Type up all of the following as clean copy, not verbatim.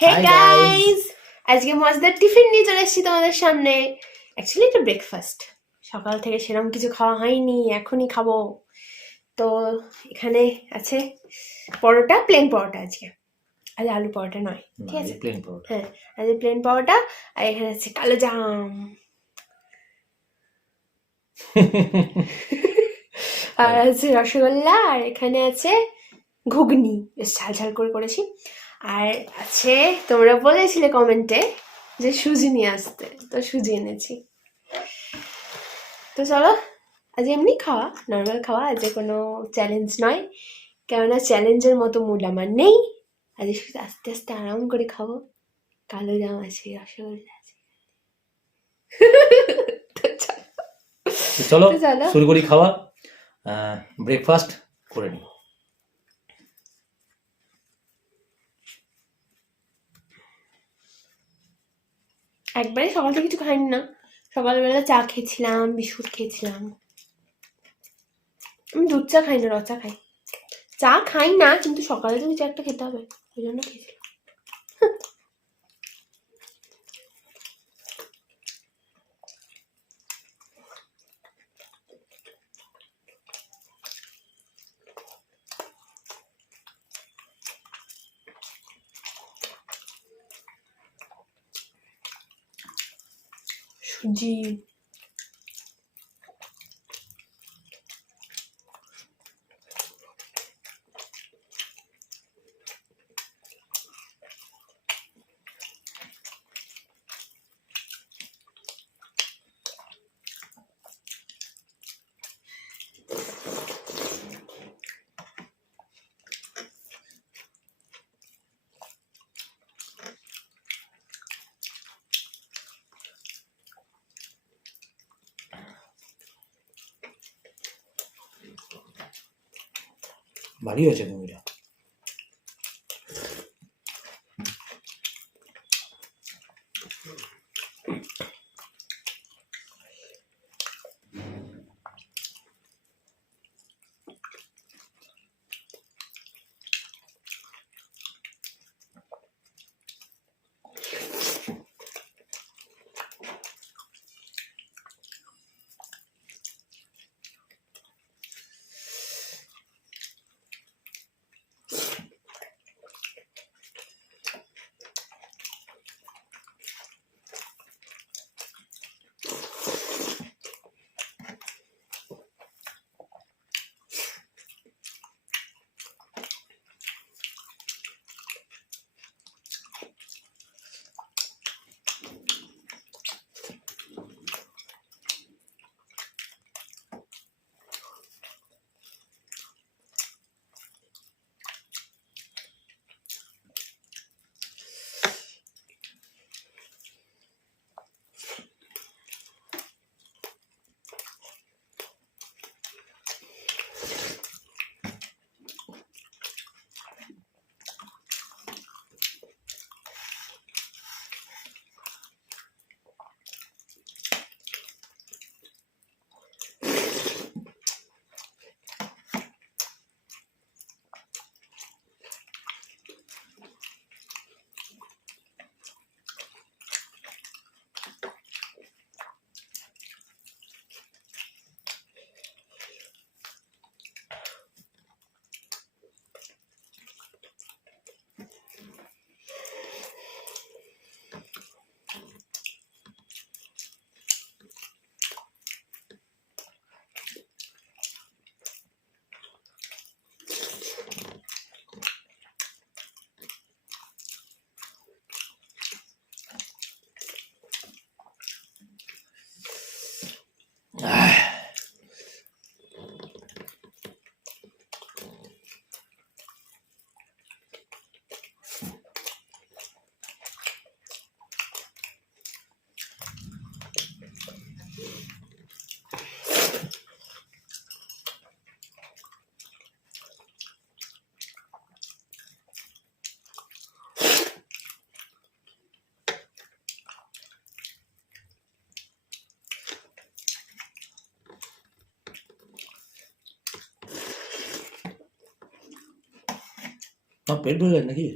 হে Hi guys, guys! আজকে মজাদার tiffin নিয়ে চলে এসেছি তোমাদের সামনে। অ্যাকচুয়ালি এটা ব্রেকফাস্ট, সকাল থেকে সেরকম কিছু খাওয়া হয়নি, এখনই খাবো। তো এখানে আছে পরোটা, প্লেন পরোটা আজকে, আজ আলু পরোটা নয়, ঠিক আছে? প্লেন পরোটা। হ্যাঁ, আজ প্লেন পরোটা। আর এখানে আছে কালো জাম, আর আছে রসগোল্লা, আর এখানে আছে ঘুগনি, বেশ ঝাল ঝাল করে করেছি। আর আছে, তোমরা বলেছিলে কমেন্টে যে সুজি নিয়ে আসতে, তো সুজি এনেছি। তো চলো, আজ এমনি খাওয়া, নর্মাল খাওয়া, আজ কোনো চ্যালেঞ্জ নয়, কেননা চ্যালেঞ্জের মতো মুড আমার নেই। আজ শুধু আস্তে আস্তে আরাম করে খাবো। কালো জাম আছে, রসগোল্লা আছে। তো চলো তো চলো শুরু করি খাওয়া। ব্রেকফাস্ট করে নিই। একবারে সকাল থেকে কিছু খাইনি না, সকালবেলা চা খেয়েছিলাম, বিস্কুট খেয়েছিলাম। আমি দুধ চা খাই না, র চা খাই। চা খাই না, কিন্তু সকালে তো কিছু একটা খেতে হবে, ওই জন্য খেয়েছিলাম। সুজি, ভারী হয়েছে ঘুগনিটা। পেট ভরে যায় নাকি?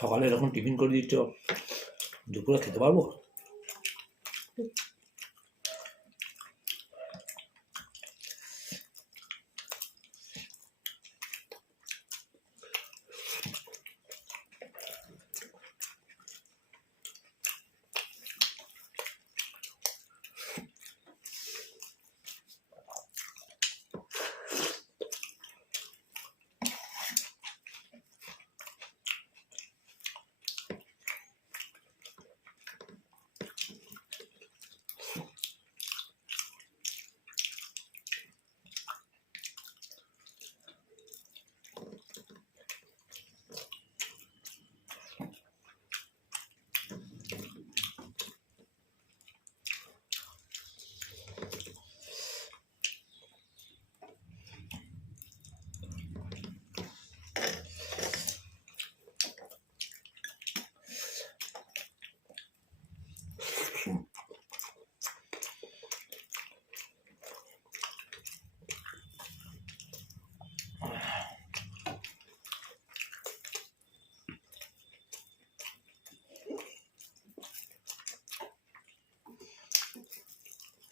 সকালে এরকম টিফিন করে দিচ্ছ, দুপুরে খেতে পারবো?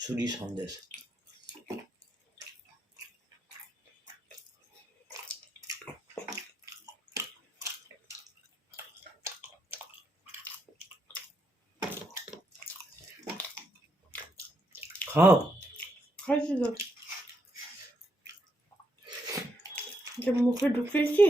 সুজি সন্দেশ। খাও। খাইছি তো, যে মুখে ঢুকিয়েছি।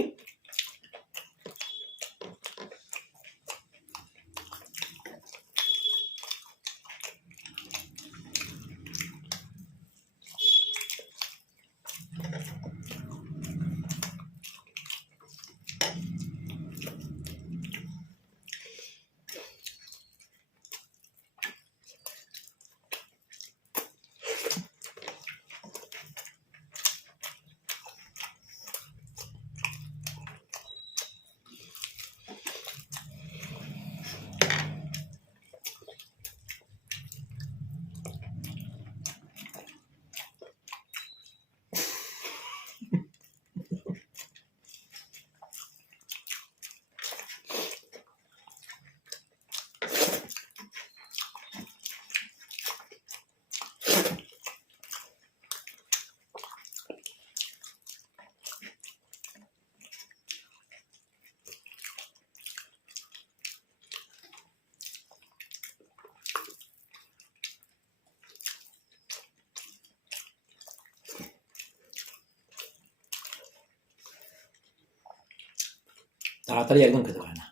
তাড়াতাড়ি একদম খেতে পারে না।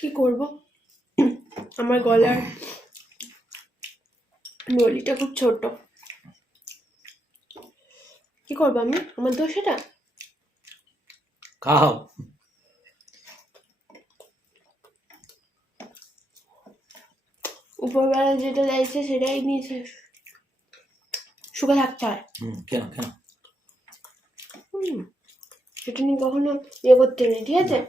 কি করব, আমার গলার নলিটা খুব ছোট। কি করবো আমি, আমার দোষ এটা? খাও। উপরবেলা যেটা চাইছে সেটাই নিয়েছে, সুখে থাকতে হয়। কেন কেন? সেটা নিয়ে কখনো ইয়ে করতে নেই, ঠিক আছে?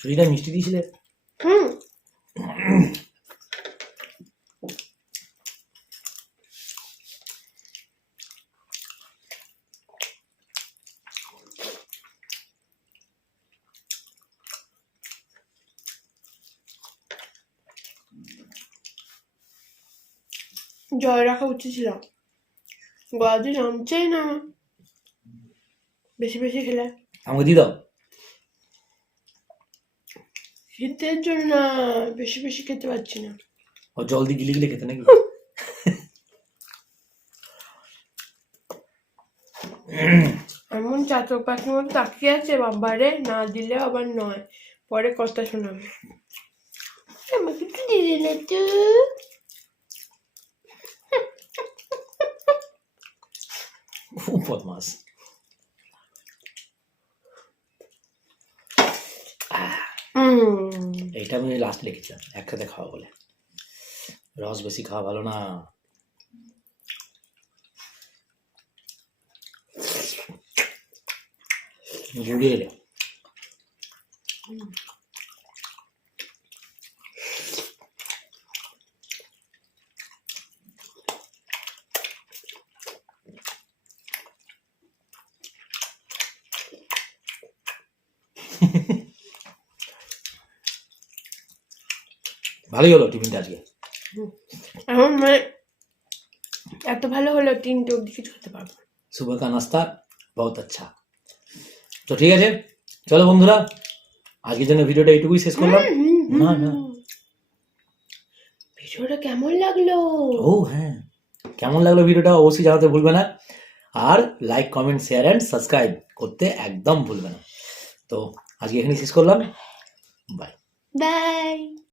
সুজিটা মিষ্টি দিয়েছিলে? জল রাখা উচিত ছিল। গলাতে নামছেই না, বেশি বেশি খেলে। আমাকে দিয়ে দাও। শীতের জন্য না, বেশি বেশি খেতে পারছি না। ও জল দিয়ে গিলে গিলে খেতে নাকি? এমন চাতক পাখির মতো তাকিয়ে আছে, বাবারে না দিলে আবার নয়, পরে কথা শোনাবে। আমাকে একটু দিয়ে দিলে তো। বদমাস। এইটা আমি লাস্ট লিখেছিলাম একসাথে খাওয়া বলে, রস বেশি খাওয়া ভালো না। গুড়িয়ে এলে ভালোই হলো টিফিনটা আজকে। এখন মানে এত ভালো হলো, 3টে অব্দি কিছু খেতে পারবো। सुबह का नाश्ता बहुत अच्छा। তো ঠিক আছে, চলো বন্ধুরা, আজকের জন্য ভিডিওটা এইটুকুই শেষ করলাম। না না, ভিডিওটা কেমন লাগলো? ও হ্যাঁ, কেমন লাগলো ভিডিওটা অবশ্যই জানাতে ভুলবে না, আর like comment share and subscribe করতে একদম ভুলবে না। তো আজকে এখানে শেষ করলাম, বাই বাই।